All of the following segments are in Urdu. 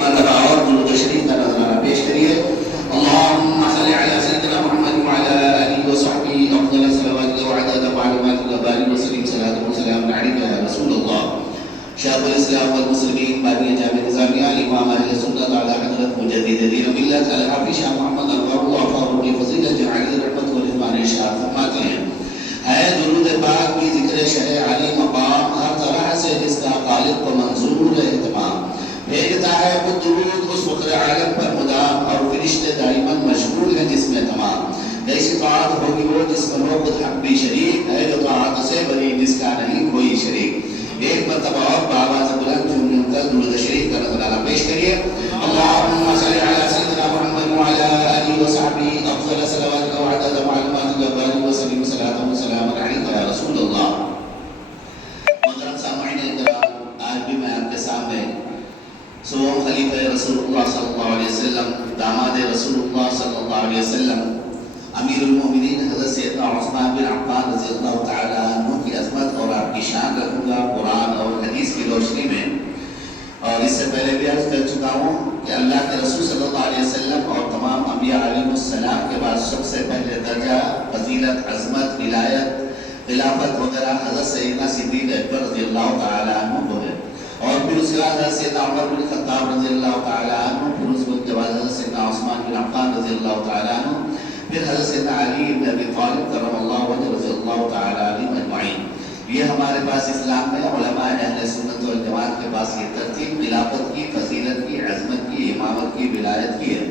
مرتبہ اور درود شریف کا نظرانہ پیش کریے. اللهم صل على سيدنا محمد وعلى آله وصحبه أفضل الصلوات وعدد معلومات وبارك وسلم صلاة وسلام عليك يا رسول الله. شيخ الإسلام والمسلمين باني جامع نظامیہ امام اہل سنت اعلی حضرت مجدد دین ملت الحافظ شاہ محمد انور اللہ فاروقی فضیلت جعلی رحمت و رضوان ارشاد فرماتے ہیں ہے درود پاک کی ذکر شرع علی مقام ہر طرح سے جس کا خالق کو منظور ہے اہتمام. بھیجتا ہے وہ درود اس فخر عالم پر مدام اور فرشتے دائماً مشغول ہیں جس میں تمام. ایسی طاعت ہوگی وہ جس میں ہو خود حق بھی شریک ہے جو طاعت سے بنی جس کا نہیں کوئی شریک. ایک مرتبہ اور بآواز بلند جھوم کر درود شریف کا نظرانہ پیش کریے. اللهم صل على سيدنا محمد وعلى آله وصحبه أفضل صلوات وعدد معلومات وبارك وسلم صلاة وسلام عليك يا رسول الله. محترم سامعین کرام، آج بھی میں آپ کے سامنے سوم خلیفہ رسول اللہ صلی اللہ علیہ وسلم، داماد رسول اللہ صلی اللہ علیہ وسلم، امیر المومنین حضرت سیدنا عثمان بن عفان رضی اللہ تعالیٰ عنہ کی عظمت اور آپ کی شان رکھوں گا قرآن اور حدیث کی روشنی میں. اور اس سے پہلے بھی عرض کر چکا ہوں کہ اللہ کے رسول صلی اللہ علیہ وسلم اور تمام انبیاء علیہ السلام کے بعد سب سے پہلے درجہ فضیلت، عظمت، ولایت، خلافت وغیرہ حضرت سیدنا صدیق اکبر رضی اللہ تعالیٰ عنہ کو ہے. اور پھر اس کے بعد حضرت سیدنا عمر بن خطاب رضی اللہ تعالیٰ عنہ، پھر اس کے بعد حضرت سیدنا عثمان بن عفان رضی اللہ تعالیٰ عنہ، پھر حضرت سیدنا علی بن ابی طالب کرم اللہ وجہ رضی اللہ تعالیٰ عنہ اجمعین. یہ ہمارے پاس اسلام میں علماء اہل سنت والجماعت کے پاس یہ ترتیب خلافت کی، فضیلت کی، عظمت کی، امامت کی، ولایت کی ہے.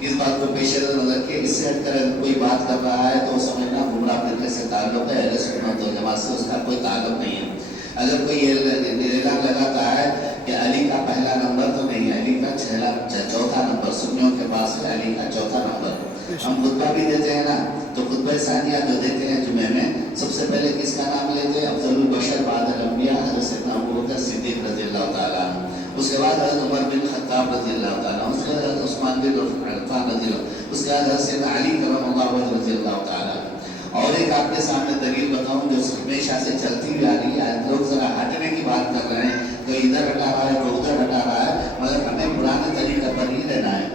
اس بات کو پیش نظر رکھیں. اس سے ہٹ کر کوئی بات کر رہا ہے تو سمجھنا گمراہ فرقے سے تعلق ہے، اہل سنت والجماعت سے اس کا کوئی تعلق نہیں ہے. اگر کوئی یہ اعلان لگاتا ہے کہ علی کا پہلا نمبر تو نہیں ہے، علی کا چوتھا نمبر سنیوں کے پاس ہے، علی کا چوتھا نمبر. ہم خطبہ بھی دیتے ہیں نا، تو خطبہ ثانیہ جو دیتے ہیں جمعے میں، سب سے پہلے کس کا نام لیتے ہیں؟ افضل البشر بعد الانبیاء حضرت سیدنا ابوبکر صدیق رضی اللہ تعالیٰ عنہ. اس کے بعد حضرت عمر بن خطاب رضی اللہ تعالیٰ عنہ، اس کے بعد حضرت عثمان بن عفان رضی اللہ، اس کے بعد حضرت سیدنا علی کرم اللہ وجہ رضی اللہ تعالیٰ عنہ. اور ایک آپ کے سامنے دلیل بتاؤں جو ہمیشہ سے چلتی ہوئی آ رہی ہے. لوگ ذرا ہٹنے کی بات کر رہے ہیں، کوئی ادھر ہٹا رہا ہے، کوئی ادھر ہٹا رہا ہے، مگر ہمیں پرانے طریقے پر ہی رہنا ہے.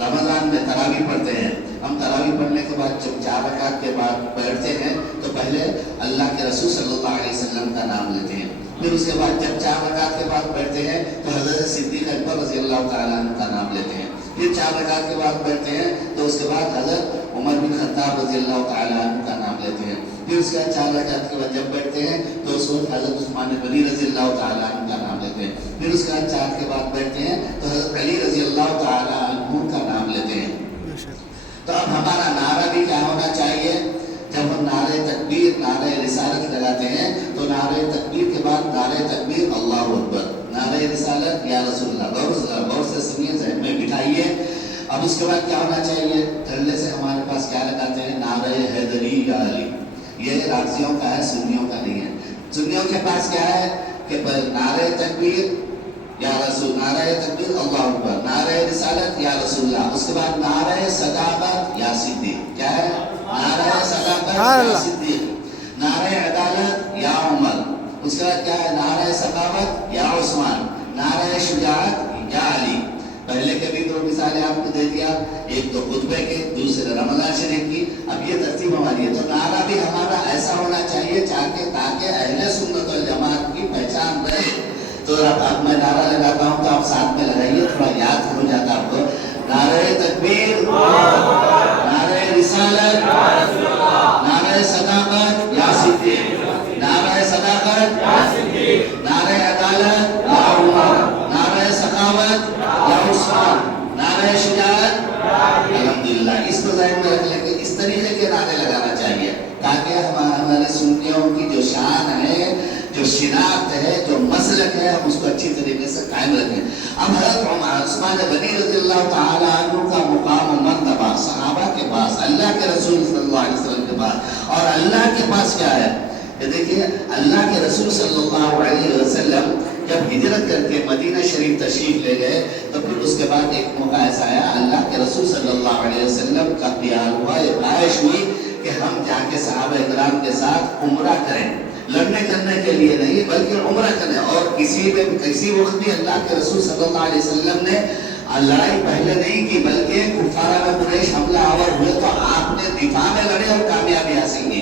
رمضان میں تراویح پڑھتے ہیں، ہم تراویح پڑھنے کے بعد جب 4 رکعت کے بعد بیٹھتے ہیں تو پہلے اللہ کے رسول صلی اللہ علیہ وسلم کا نام لیتے ہیں. پھر اس کے بعد جب 4 رکعت کے بعد بیٹھتے ہیں تو حضرت صدیق اکبر رضی اللہ تعالیٰ عنہ کا نام لیتے ہیں. پھر 4 رکعت کے بعد بیٹھتے ہیں تو اس کے بعد حضرت عمر بن خطاب رضی اللہ تعالیٰ عنہ کا نام لیتے ہیں. پھر اس کے بعد 4 رکعت کے بعد جب بیٹھتے ہیں تو اس وقت حضرت عثمان غنی رضی اللہ تعالیٰ عنہ کا نام لیتے ہیں. پھر اس کے بعد 4 کے بعد بیٹھتے ہیں تو حضرت علی رضی اللہ تعالیٰ عنہ کا نام لیتے ہیں. تو اب ہمارا نعرہ بھی کیا ہونا چاہیے؟ جب ہم نعرہ تکبیر، نعرہ رسالت لگاتے ہیں تو نعرہ تکبیر کے بعد نعرہ تکبیر اللہ اکبر، نعرہ رسالت یا رسول اللہ. غور سے سنیے، ذہن میں بٹھائیے. اب اس کے بعد کیا ہونا چاہیے؟ تھلے سے ہمارے پاس کیا لگاتے ہیں؟ نعرہ حیدری یا علی. یہ رافضیوں کا ہے، سنیوں کا نہیں ہے. سنیوں کے پاس کیا ہے کہ نعرہ تکبیر یا رسول، نعرہ تکبیر اللہ اکبر، نعرہ رسالت یا رسول اللہ. اس کے بعد نعرہ صداقت یا صدیق. کیا ہے؟ نعرہ صداقت یا صدیق. نعرہ عدالت یا عمر. اس کے بعد کیا ہے؟ نعرہ ثقافت یا عثمان. نعرہ شجاعت یا علی. پہلے کے بھی 2 مثالیں آپ کو دے دیا، ایک تو خطبے کے، دوسرے رمضان شریف کی. اب یہ ترتیب ہماری ہے. تو نعرہ بھی ہمارا ایسا ہونا چاہیے تاکہ اہل سنت والجماعت کی پہچان رہے. تو اب میں نعرہ لگاتا ہوں تو آپ ساتھ میں لگائیے، تھوڑا یاد ہو جاتا آپ کو. نعرہ تکبیر، نعرہ رسالت، نعرہ صداقت یا صدیق، نعرہ صداقت یا صدیق، نعرہ عدالت یا عمر، نعرہ سخاوت یا عثمان، نعرہ شجاعت. الحمدللہ اس کو ذہن میں رکھ لیں کہ اس طریقے کے نعرے لگانا چاہیے تاکہ ہمارے سنیوں کی جو شان ہے، جو شناخت ہے، جو مسلک ہے، ہم اس کو اچھی طریقے سے قائم رکھیں. اب حضرت عثمان غنی رضی اللہ تعالیٰ عنہ کا مقام و مرتبہ صحابہ کے پاس، اللہ کے رسول صلی اللہ علیہ وسلم کے پاس، اور اللہ کے پاس کیا ہے کہ دیکھیے اللہ کے رسول صلی اللہ علیہ وسلم جب ہجرت کر کے مدینہ شریف تشریف لے گئے تو پھر اس کے بعد ایک موقع ایسا آیا، اللہ کے رسول صلی اللہ علیہ وسلم کا خیال ہوا، ایک خواہش ہوئی کہ ہم جا کے صحابہ اکرام کے ساتھ عمرہ کریں. لڑنے کرنے کے لیے نہیں بلکہ عمرہ کرنے. اور کسی وقت بھی اللہ کے رسول صلی اللہ علیہ وسلم نے لڑائی پہلے نہیں کی بلکہ کفار قریش حملہ آور ہوئے تو آپ نے دفاع میں لڑے اور کامیابی حاصل کی.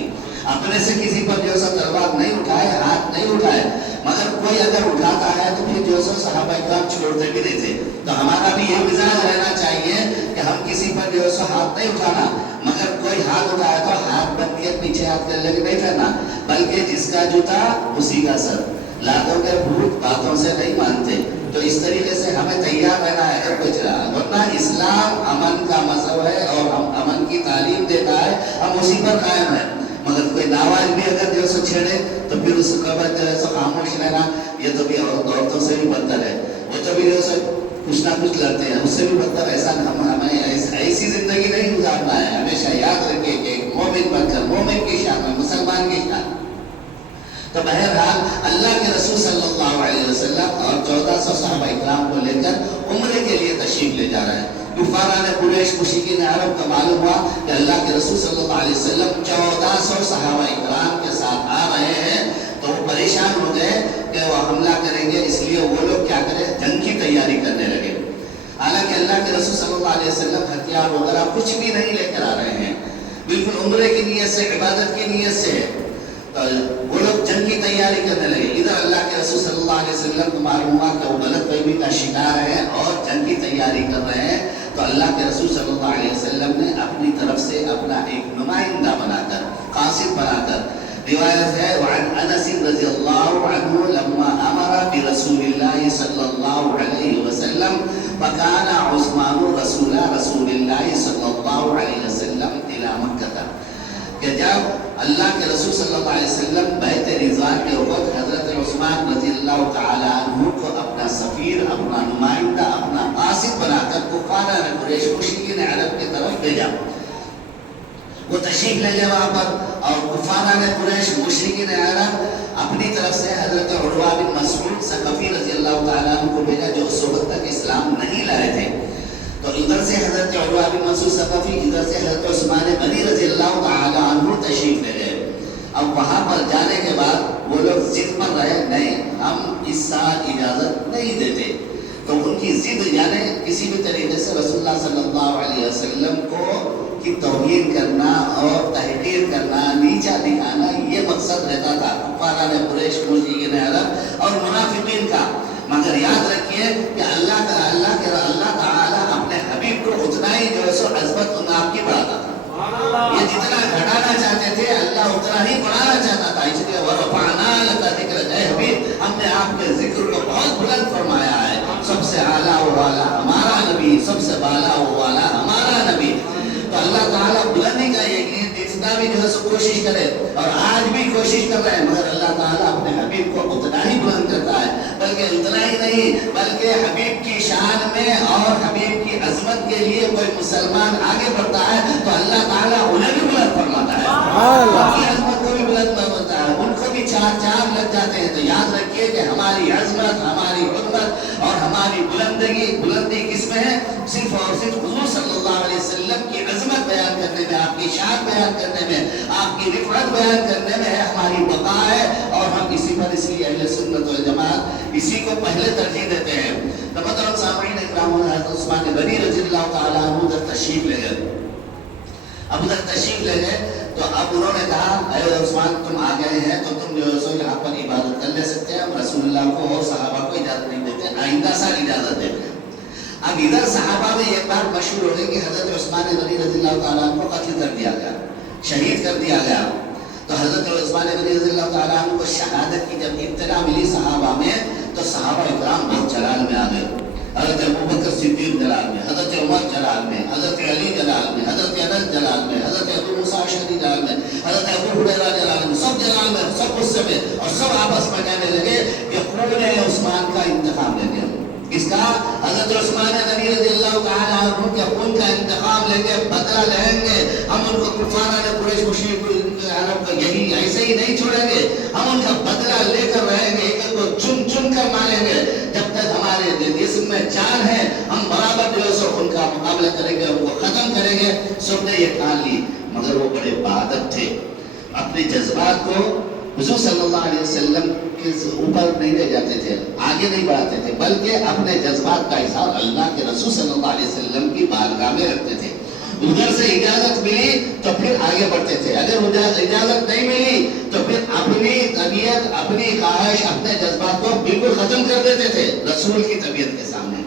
اپنے سے کسی پر جو سا تلوار نہیں اٹھائے, ہاتھ نہیں اٹھائے. مگر کوئی اگر اٹھاتا ہے تو پھر جو سا صحابہ اکرام چھوڑتے بھی نہیں تھے. تو ہمارا بھی یہ مزاج رہنا چاہیے کہ ہم کسی پر جو سا ہاتھ نہیں اٹھانا, مگر کوئی ہاتھ اٹھایا تو ہاتھ بند کے پیچھے ہاتھ کر لے نہیں پھیرنا, بلکہ جس کا جوتا اسی کا سر. لاتوں کے بھوت باتوں سے نہیں مانتے. تو اس طریقے سے ہمیں تیار رہنا ہے اگر کچھ رہا, ورنہ اسلام امن کا مذہب ہے اور ہم امن کی تعلیم دیتا ہے, ہم اسی پر قائم ہیں. مگر کوئی ناواز بھی اگر جو سو چھیڑے تو پھر اس کے بعد جو ہے سو خاموش رہنا. یہ تو بھی عورتوں سے بھی بدتر ہے, وہ تو بھی جو سو کچھ نہ کچھ لڑتے ہیں, اس سے بھی بدتر. ایسا ہمیں ایسی زندگی نہیں گزارنا ہے. ہمیشہ یاد رکھیے کہ ایک مومن بن کر, مومن کی شان میں, مسلمان کی شان. تو بہرحال اللہ کے رسول صلی اللہ علیہ وسلم اور 1400 صحابہ اکرام کو لے کر عمرے کے لیے تشریف لے جا رہے ہیں. کفاران قریش مشرکین عرب کا معلوم ہوا کہ اللہ کے رسول صلی اللہ علیہ وسلم 1400 صحابہ اکرام کے ساتھ آ رہے ہیں. تو وہ پریشان ہو گئے کہ وہ حملہ کریں گے, اس لیے وہ لوگ کیا کریں, جنگ کی تیاری کرنے لگے. حالانکہ اللہ کے رسول صلی اللہ علیہ وسلم ہتھیار وغیرہ کچھ بھی نہیں لے کر آ رہے ہیں, بالکل عمرے کی نیت سے, عبادت کی نیت سے. وہ لوگ جنگ کی تیاری کرنے لگے. ادھر اللہ کے رسول صلی اللہ علیہ وسلم کو معلوم ہوا کہ وہ غلط فہمی کا شکار ہے اور جنگ کی تیاری کر رہے ہیں. تو اللہ کے رسول صلی اللہ علیہ وسلم نے اپنی طرف سے اپنا ایک نمائندہ بنا کر, قاصد بنا کر, روایت ہے وعن انس رضی اللہ عنہ لما امر برسول اللہ صلی اللہ علیہ وسلم فکان عثمان رسول اللہ صلی اللہ علیہ وسلم الى مکہ. کہ جب اللہ کے رسول صلی اللہ علیہ وسلم بیت رضوان کے وقت حضرت عثمان رضی اللہ تعالیٰ عنہ کو اپنا سفیر, اپنا نمائندہ, اپنا قاصد بنا کر کفار قریش مشرکین عرب کی طرف بھیجا. وہ تشریف لے گئے وہاں پر, اور کفار قریش مشرکین عرب اپنی طرف سے حضرت عروہ بن مسعود ثقفی رضی اللہ تعالیٰ عنہ کو بھیجا, جو اس وقت تک اسلام نہیں لائے تھے. تو ادھر سے حضرت عروہ بن مسعود ثقفی, ادھر سے حضرت عثمان غنی رضی اللہ تعالیٰ عنہ تشریف لے گئے. اب وہاں پر جانے کے بعد وہ لوگ ضد پر رہے, نہیں ہم اس سال اجازت نہیں دیتے. تو ان کی ضد یعنی کسی بھی طریقے سے رسول اللہ صلی اللہ علیہ وسلم کو کی توہین کرنا اور تحقیر کرنا, نیچا دکھانا, یہ مقصد رہتا تھا کفار قریش مشرکین عرب اور منافقین کا. مگر یاد رکھیے کہ اللہ تعالیٰ اپنے حبیب کو اتنا ہی جو ہے سو عظمت آپ کی بڑھاتا تھا. یہ جتنا گھٹانا چاہتے تھے اللہ اتنا ہی بڑھانا چاہتا تھا. اس لیے وَرَفَعْنَا لَكَ ذِكْرَكَ, اے حبیب ہم نے آپ کے ذکر کو بہت بلند فرمایا ہے. سب سے اعلیٰ والا ہمارا نبی, سب سے بالا والا ہمارا نبی. تو اللہ تعالیٰ بلندی کا یہ جتنا بھی جو ہے سو کوشش کرے, اور آج بھی کوشش کر رہے ہیں, مگر اللہ تعالیٰ اپنے حبیب کو اتنا ہی بلند کرتا ہے. بلکہ اتنا ہی نہیں, بلکہ حبیب کی شان میں اور حبیب کی عظمت کے لیے کوئی مسلمان آگے بڑھتا ہے تو اللہ تعالیٰ انہیں بھی بلند فرماتا ہے, ان کی عظمت کو بھی بلند فرماتا ہے, ان کو بھی چار چاند لگ جاتے ہیں. تو یاد رکھیے کہ ہماری عظمت, ہماری حرمت اور ہماری بلندی کس میں ہے, صرف اور صرف حضور صلی اللہ علیہ وسلم کی عظمت بیان کرنے میں, آپ کی شان بیان کرنے میں, آپ کی رفعت بیان کرنے میں ہے ہماری بقا ہے. اور ہم اسی پر, اس لیے اہل سنت والجماعت اسی کو پہلے ترجیح دیتے ہیں. تو محترم سامعین اکرام, حضرت عثمان غنی رضی اللہ تعالیٰ عنہ ادھر تشریف لے گئے. اب ادھر تشریف لے گئے تو اب انہوں نے کہا اے عثمان تم آ گئے ہیں تو تم جو ہے سو یہاں پر عبادت کر لے سکتے ہیں, ہم رسول اللہ کو اور صحابہ کو اجازت نہیں دیتے, آئندہ سال اجازت دیتے ہیں. اب ادھر صحابہ میں ایک بات مشہور ہو گئی کہ حضرت عثمان غنی رضی اللہ تعالیٰ عنہ کو قتل کر دیا گیا, شہید کر دیا گیا. تو حضرت عثمان غنی رضی اللہ تعالیٰ عنہ کو شہادت کی جب ابتدا ملی صحابہ میں, تو صحابہ اکرام بہت جلال میں آ گئے. حضرت ابوبکر صدیق جلال میں, حضرت عمر جلال میں, حضرت علی جلال میں, حضرت انس جلال میں, حضرت ابو موسیٰ اشعری جلال میں, حضرت ابو ہریرہ جلال میں, سب جلال میں, سب غصے میں, اور سب آپس میں کہنے لگے کہ خون عثمان کا انتقام لیں گے. اس کا حضرت عثمان غنی رضی اللہ تعالیٰ عنہ کے خون کا انتقام لیں گے, بدلہ لیں گے. ہم ان کو کفار قریش مشرکین عرب کو یہی ایسے ہی نہیں چھوڑیں گے, ہم ان کا بدلہ لے کر رہیں گے, ایک کو چن چن کر ماریں گے. جب تک ہمارے جسم میں جان ہے ہم برابر جو ہے سو ان کا مقابلہ کریں گے, ان کو ختم کریں گے. سب نے یہ ٹھان لی, مگر وہ بڑے بہادر تھے, اپنے جذبات کو حضور صلی اللہ علیہ وسلم کے اوپر نہیں رہ جاتے تھے، آگے نہیں بڑھاتے تھے، بلکہ اپنے جذبات کا اظہار اللہ کے رسول صلی اللہ علیہ وسلم کی بارگاہ میں رکھتے تھے۔ ادھر سے اجازت ملی تو پھر آگے بڑھتے تھے، اگر اجازت نہیں ملی تو پھر اپنی طبیعت، اپنی خواہش، اپنے جذبات کو بالکل ختم کر دیتے تھے رسول کی طبیعت کے سامنے،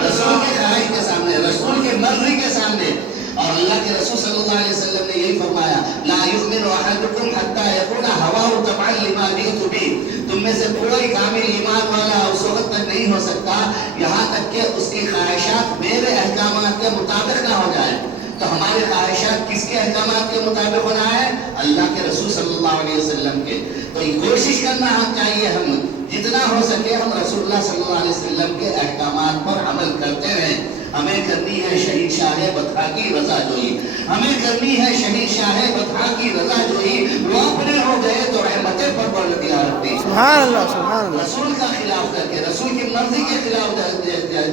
رسول کی خواہش کے سامنے، رسول کی مرضی کے سامنے۔ اور اللہ کے رسول صلی اللہ علیہ وسلم نے یہی فرمایا، لا یؤمن احدکم حتی یکون ہواہ تبعا لما جئت بہ، تم میں سے کوئی کامل ایمان والا اس وقت تک نہیں ہو سکتا یہاں تک کہ اس کی خواہشات میرے احکامات کے مطابق نہ ہو جائے۔ تو ہماری خواہشات کس کے احکامات کے مطابق ہونا ہے؟ اللہ کے رسول صلی اللہ علیہ وسلم کے۔ تو یہ کوشش کرنا ہم چاہیے، ہم جتنا ہو سکے ہم رسول اللہ صلی اللہ علیہ وسلم کے احکامات پر عمل کرتے رہیں۔ ہمیں کرنی ہے شہید شاہ بطحا کی رضا جوئی، ہمیں کرنی ہے شہید شاہ بطحا کی رضا جوئی۔ وہ اپنے ہو گئے تو رحمتیں پر بلندیاں رکھتی، سبحان اللہ سبحان اللہ۔ رسول کا خلاف کر کے، رسول کی مرضی کے خلاف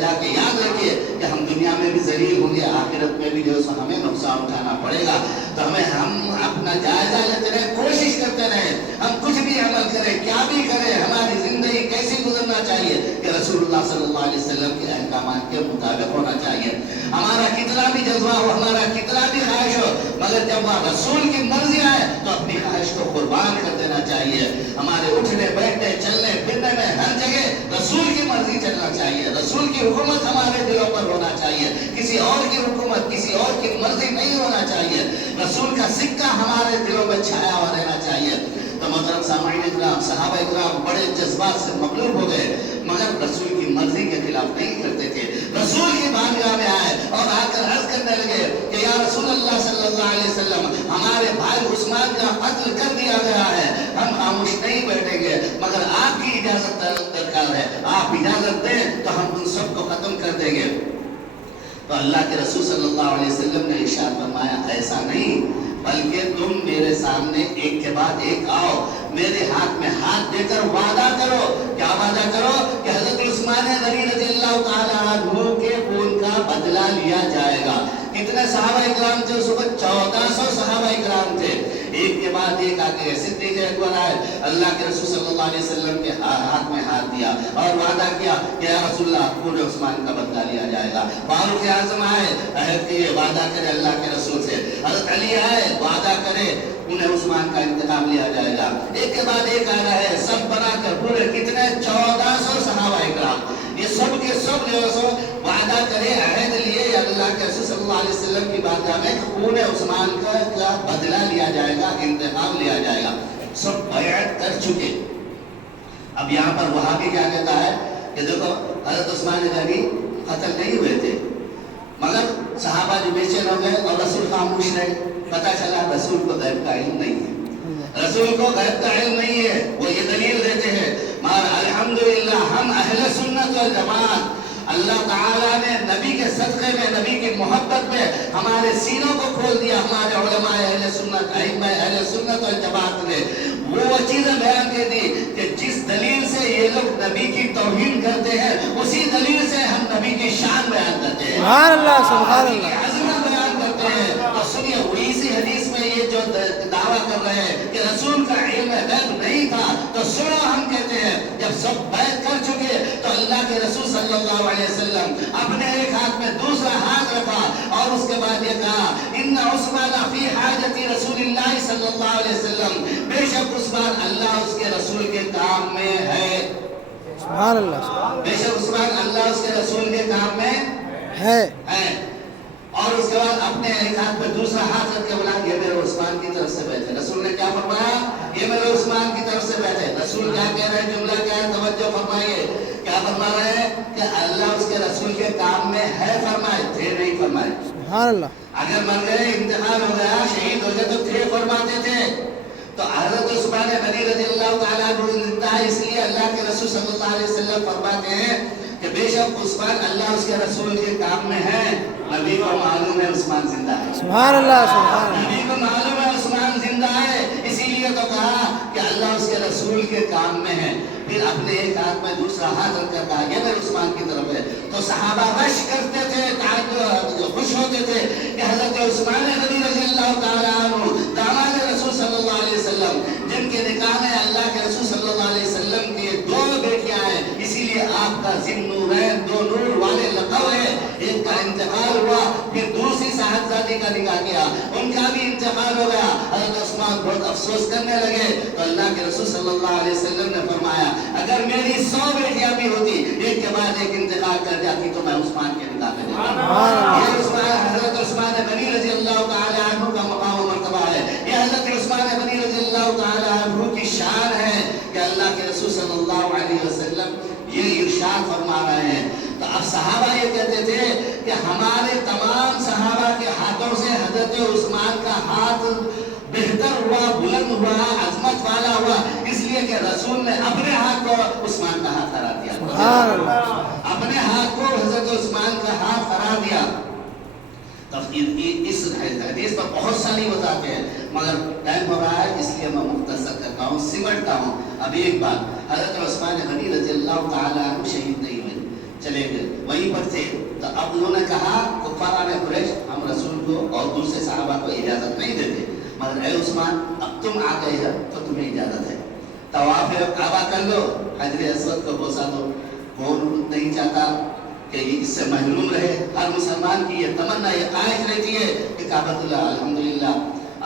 جا کے یاد رکھیے کہ ہم دنیا میں بھی ذلیل ہوں گے، آخرت میں بھی جو ہے ہمیں نقصان اٹھانا پڑے گا۔ تو ہم اپنا جائزہ لیتے رہیں، کوشش کرتے رہیں، ہم کچھ بھی عمل کریں، کیا بھی کریں، ہماری زندگی کیسی گزرنا چاہیے کہ رسول اللہ صلی اللہ علیہ وسلم کے احکامات کے مطابق ہونا چاہیے۔ ہمارا کتنا بھی جذبہ ہو، ہمارا کتنا بھی خواہش ہو، مگر جب وہ رسول کی مرضی آئے تو اپنی خواہش کو قربان کر دینا چاہیے۔ ہمارے اٹھنے بیٹھنے چلنے پھرنے میں ہر جگہ رسول کی مرضی چلنا چاہیے، رسول کی حکومت ہمارے دلوں پر ہونا چاہیے، کسی اور کی حکومت، کسی اور کی مرضی نہیں ہونا چاہیے۔ رسول کا سکہ ہمارے دلوں میں چھایا ہوا رہنا چاہیے۔ تو محترم سامعین اکرام، صحابہ اکرام بڑے جذبات سے مغلوب ہو گئے، مگر رسول کی مرضی کے خلاف نہیں کرتے تھے۔ رسول کی بارگاہ میں آئے اور آ کر عرض کرنے لگے کہ یا رسول اللہ صلی اللہ علیہ وسلم، ہمارے بھائی عثمان کا قتل کر دیا گیا ہے، ہم خاموش نہیں بیٹھیں گے، مگر آپ کی اجازت درکار ہے، آپ اجازت دیں تو ہم ان سب کو ختم کر دیں گے۔ تو اللہ کے رسول صلی اللہ علیہ وسلم نے ارشاد فرمایا، ایسا نہیں، بلکہ تم میرے سامنے ایک کے بعد ایک آؤ، میرے ہاتھ میں ہاتھ دے کر وعدہ کرو۔ کیا وعدہ کرو؟ کہ حضرت عثمان غنی رضی اللہ تعالیٰ عنہ کے خون کا بدلہ لیا جائے گا۔ کتنے صحابہ اکرام تھے اس وقت؟ 1400 صحابہ اکرام تھے، ایک کے بعد ایک آتے ہیں۔ صدیق اکبر آئے، اللہ کے رسول صلی اللہ علیہ وسلم کے ہاتھ میں ہاتھ دیا اور وعدہ کیا کہ یا رسول اللہ خون عثمان کا بدلہ لیا جائے گا۔ فاروق اعظم آئے، عہد کیے، وعدہ کرے اللہ کے رسول سے۔ حضرت علی آئے، وعدہ کرے انہیں عثمان کا انتقام لیا جائے گا۔ ایک کے بعد ایک آ رہا ہے، سب بنا کر پورے کتنے 1400 صحابہ اکرام، یہ سب کے سب جو سو وعدہ کرے، عہد لیے اللہ کے رسول صلی اللہ علیہ وسلم کی بارگاہ میں خون عثمان کا بدلہ لیا جائے گا، انتقام لیا جائے گا، سب بیعت کر چکے۔ اب یہاں پر وہابی کیا کہتا ہے کہ دیکھو حضرت عثمان غنی قتل نہیں ہوئے تھے، مگر صحابہ جو بے چین ہو گئے اور رسول خاموش رہے۔ پتہ چلا رسول کو غیب کا علم نہیں ہے، رسول کو غیب کا علم نہیں ہے۔ وہ یہ دلیل دیتے ہیں، مگر الحمدللہ ہم اہل سنت والجماعت، اللہ تعالیٰ نے نبی کے صدقے میں، نبی کی محبت میں ہمارے سینوں کو کھول دیا۔ ہمارے علماء اہل سنت، ائمہ اہل سنت والجماعت نے وہ چیزیں بیان کی دی کہ جس دلیل سے یہ لوگ نبی کی توہین کرتے ہیں، اسی دلیل سے ہم نبی کی شان بیان کرتے ہیں، سبحان اللہ سبحان اللہ، عظمت بیان کرتے ہیں۔ تو سنیے، اسی حدیث میں یہ جو دعویٰ کر رہے ہیں کہ رسول کا علم غیب نہیں تھا، تو سنو ہم کہتے ہیں جب سب بیعت کر چکے تو اللہ کے رسول صلی اللہ علیہ وسلم اپنے ایک ہاتھ میں دوسرا ہاتھ رکھا اور اس کے بعد یہ کہا، ان عثمان فی حاجت رسول اللہ صلی اللہ علیہ وسلم، بے شک عثمان اللہ اس کے رسول کے کام میں ہے، سبحان اللہ، بے شک عثمان اللہ اس کے رسول کے کام میں ہے۔ اور اس کے بعد اپنے ایک ہاتھ پہ دوسرا ہاتھ رکھ کے بولا یہ میرے عثمان کی طرف سے بیٹھے۔ رسول نے کیا فرمایا؟ یہ میرے عثمان کی طرف سے بیٹھے۔ رسول کیا کہہ رہے ہیں؟ جملہ کیا ہے؟ توجہ فرمائیے، کیا فرما رہے ہیں؟ کہ اللہ اس کے رسول کے کام میں ہے، فرمائے تھے نہیں فرمائے؟ سبحان اللہ۔ اگر مر گئے، انتقال ہو گیا، شہید ہو گئے تو تھے فرماتے تھے۔ تو حضرت عثمان غنی رضی اللہ تعالیٰ عنہ زندہ ہے، اس لیے اللہ کے رسول صلی اللہ علیہ وسلم فرماتے ہیں کہ بے شک عثمان اللہ اس کے رسول کے کام میں ہے، نبی کو معلوم ہے عثمان زندہ ہے، سبحان اللہ سبحان اللہ، نبی کو معلوم ہے عثمان زندہ ہے، اسی لیے تو کہا کہ اللہ اس کے رسول کے کام میں ہے۔ پھر اپنے ایک ہاتھ میں دوسرا ہاتھ رکھ کر کہا یہ میرے عثمان کی طرف ہے۔ تو صحابہ رش کرتے تھے، خوش ہوتے تھے کہ حضرت عثمان غنی رضی اللہ تعالیٰ عنہ داماد رسول صلی اللہ علیہ وسلم، جن کے نکاح میں انتقال ہوا پھر دوسری صاحبزادی کا نکاح کیا, ان کا بھی انتقال ہو گیا. حضرت عثمان بہت افسوس کرنے لگے تو اللہ کے رسول صلی اللہ علیہ وسلم نے فرمایا اگر میری 100 بیٹیاں بھی ہوتی ایک کے بعد ایک انتقال کر جاتی تو میں عثمان کے نکاح میں دیتا. یہ عثمان حضرت عثمان غنی رضی اللہ تعالی عنہ کا مقام و مرتبہ ہے. یہ حضرت عثمان غنی رضی اللہ تعالی عنہ کی شان ہے کہ اللہ کے رسول صلی اللہ علیہ وسلم یہ ارشاد فرما رہے ہیں. تو اب صحابہ یہ کہتے تھے کہ ہمارے تمام صحابہ کے ہاتھوں سے حضرت عثمان کا ہاتھ بہتر ہوا, بلند ہوا, عظمت والا ہوا, اس لیے کہ رسول نے اپنے ہاتھ کو عثمان کا ہاتھ قرار دیا. سبحان اللہ. اپنے ہاتھ کو حضرت عثمان کا ہاتھ قرار دیا. اس حدیث پر بہت ساری بتاتے ہیں مگر ٹائم ہو رہا ہے اس لیے میں مختصر کرتا ہوں, سمٹتا ہوں. ابھی ایک بات, حضرت عثمان غنی رضی اللہ تعالی عنہ شہید نہیں ہوئے, چلے گئے, وہیں پر تھے. تو اب انہوں نے کہا کفار قریش ہم رسول کو اور دوسرے صحابہ کو اجازت نہیں دیتے, مگر اے عثمان اب تم آ گئے ہو تو تمہیں اجازت ہے, طواف کعبہ کر لو, حجر اسود کو بوسا دو. کون نہیں چاہتا کہ یہ اس سے محروم رہے؟ ہر مسلمان کی یہ تمنا, یہ خواہش رہتی ہے کہ کعبۃ اللہ. الحمدللہ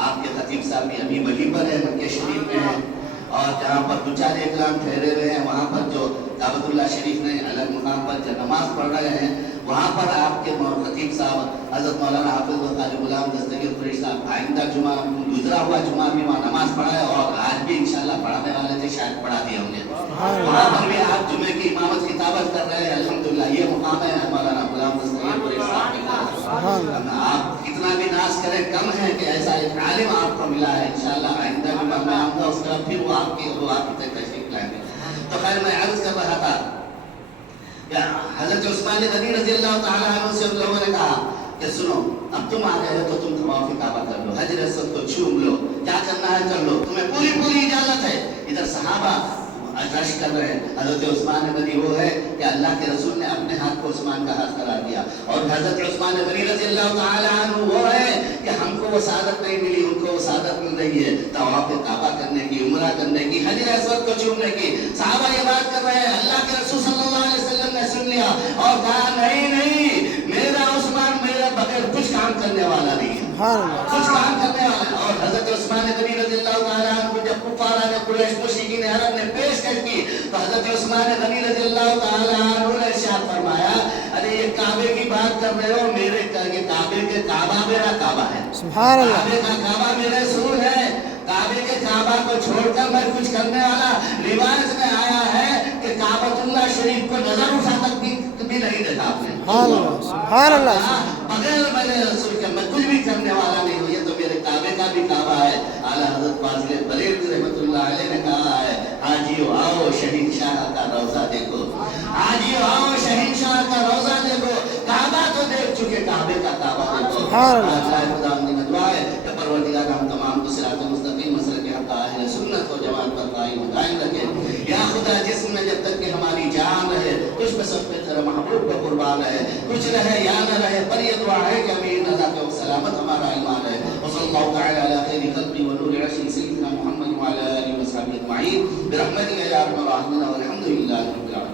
آپ کے خطیب صاحب بھی ابھی ولی پر ہے, مکہ شریف میں ہیں, اور جہاں پر دو چار اکرام ٹھہرے ہوئے ہیں وہاں پر جو کعبۃ اللہ شریف میں الگ مقام پر جو نماز پڑھ رہے ہیں وہاں پر آپ کے خطیب صاحب حضرت مولانا حافظ قاری غلام دستگیر قریشی صاحب آئندہ جمعہ گزرا ہوا جمعہ بھی وہاں نماز پڑھا ہے, اور آج بھی انشاءاللہ پڑھانے والے تھے, شاید پڑھا دیا ہوں گے. وہاں پر بھی آپ جمعے کی امامت کتابت کر رہے ہیں. الحمدللہ یہ مقام ہے مولانا غلام دستگیر قریشی صاحب. آپ کتنا بھی ناز کریں کم ہے کہ ایسا ایک عالم آپ کو ملا ہے. انشاءاللہ آئندہ جمعہ میں آؤں گا, اس کا پھر وہ آپ کی تشریف لائیں گے. تو خیر میں عرض کر رہا تھا حضرت عثمان غنی رضی اللہ تعالی عنہ سے ان لوگوں نے کہا کہ سنو اب تم آ گئے ہو تو تم طواف کعبہ کر لو, حجر اسود کو چھوم لو, کیا کرنا ہے کر لو, تمہیں پوری اجازت ہے. ادھر صحابہ رش کر رہے ہیں. حضرت عثمان غنی وہ ہے کہ اللہ کے رسول نے اپنے ہاتھ کو عثمان کا ہاتھ قرار دیا, اور حضرت عثمان غنی رضی اللہ تعالی عنہ وہ ہے کہ ہم کو وہ سعادت نہیں ملی, ان کو وہ سعادت مل رہی ہے طواف کعبہ کرنے کی, عمرہ کرنے کی, حجر اسود کو چھومنے کی. صحابہ یہ بات کر رہے ہیں, اللہ کے رسول صلی اللہ علیہ وسلم نے سن لیا اور کہا نہیں میرا عثمان میرے بغیر کچھ کام کرنے والا نہیں ہے, کچھ کام کرنے والا. اور حضرت عثمان غنی رضی اللہ تعالی عنہ جب کفار قریش مشرکین عرب نے پیشکش کی تو حضرت عثمان غنی رضی اللہ تعالی عنہ نے ارشاد فرمایا ارے یہ کعبے کی بات کر رہے ہو, میرے کعبے کے کعبہ میرا کعبہ ہے, سبحان اللہ. کعبے کا کعبہ میرے رسول ہے, کعبے کے کعبہ کو چھوڑ کر میں کچھ کرنے والا. روایت میں آیا ہے کہ کعبۃ اللہ شریف کو نظر اٹھا تک بھی نہیں دیکھا آپ نے. سبحان اللہ. بغیر میرے رسول کے میں کچھ بھی کرنے والا نہیں ہوں, یہ تو میرے کعبے کا بھی کعبہ ہے. اعلیٰ حضرت فاضل بریلوی رحمۃ اللہ علیہ نے کہا ہے حاجیو آؤ شہنشاہ کا روضہ دیکھو, حاجیو آؤ شہنشاہ کا روضہ دیکھو, کعبہ تو دیکھ چکے, کعبے کا کعبہ دیکھو. خدا نے دعا ہے کہ پروردگار ہم تمام کو صراط مستقیم مسلک حق اہل سنت و جماعت پر قائم و دائم رکھے. یا خدا جسم میں جب تک کہ ہماری جان رہے کچھ میں سب پہ تیرے محبوب کو قربان رہے, کچھ رہے یا نہ رہے